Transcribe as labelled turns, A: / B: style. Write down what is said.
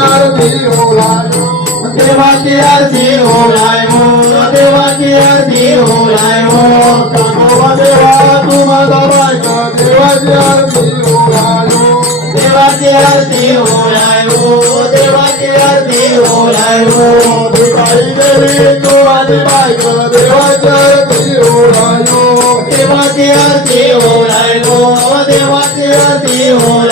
A: આરતી ઓલાયો
B: દેવાકી આરતી ઓલાયો દેવાકી આરતી ઓલાયો
A: તમો દેવા તુમ દવાયો
B: દેવાકી આરતી ઓલાયો દેવાકી આરતી ઓલાયો દેવાકી આરતી ઓલાયો
A: દેવાઈ દેવી તુમ દેવાયો દેવાકી આરતી ઓલાયો
B: દેવાકી આરતી ઓલાયો દેવાકી આરતી ઓલાયો